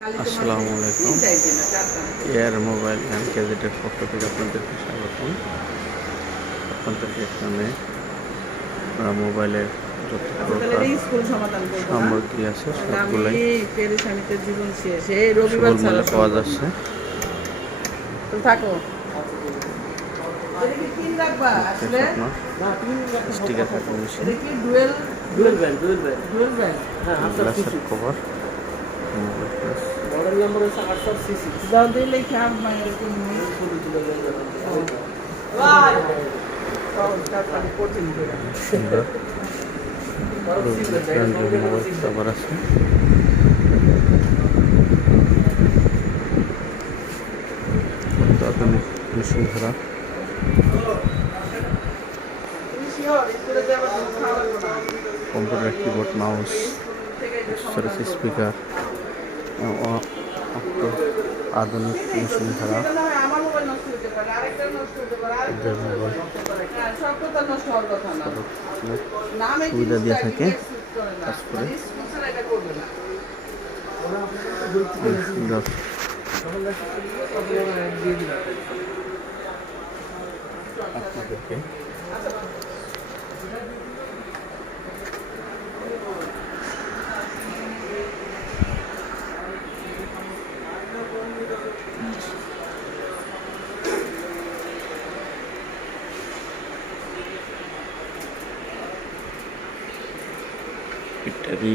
আসসালামু আলাইকুম। Air mobile and গ্যাজেটের পক্ষ থেকে আপনাদেরকে স্বাগতম। আপনাদেরকে এখানে মোবাইলের যত প্রকার সামগ্রী আছে সবগুলাই সুলভ মূল্যে পাওয়া যাচ্ছে। স্টিকার থাকে মেশিন, গ্লাসের কভার, মডেল নাম্বার হচ্ছে 800 সিসি। দাও দিলে খাম মাইরে কোন ছবি তুলে দেন। ভাই তাড়াতাড়ি কঠিন করে সুন্দর মোবাইল কভার আছে। আধুনিক মেশিন ধরা কম্পিউটার, কিবোর্ড, মাউস, স্পিকার, আধুনিক মেশিন ধরা সুবিধা দিয়ে থাকে। কাজ করে সুন্দর আপনাদেরকে ইত্যাদি